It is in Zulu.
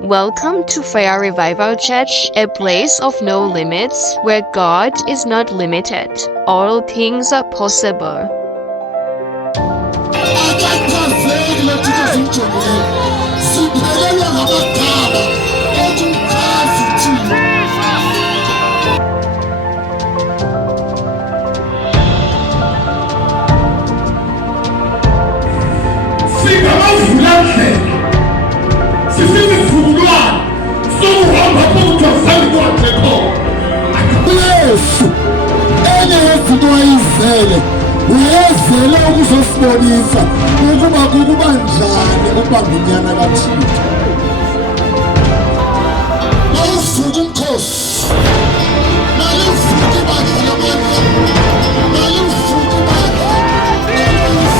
Welcome to Fire Revival Church, a place of no limits, where God is not limited. All things are possible. uyezele ukuzosibonisa ukuba kukuba njani ukubangunyana kaThixo. Mawuvuka umkhosi, mawuvuka ibandla labantu, mawuvuka ibandla labantu.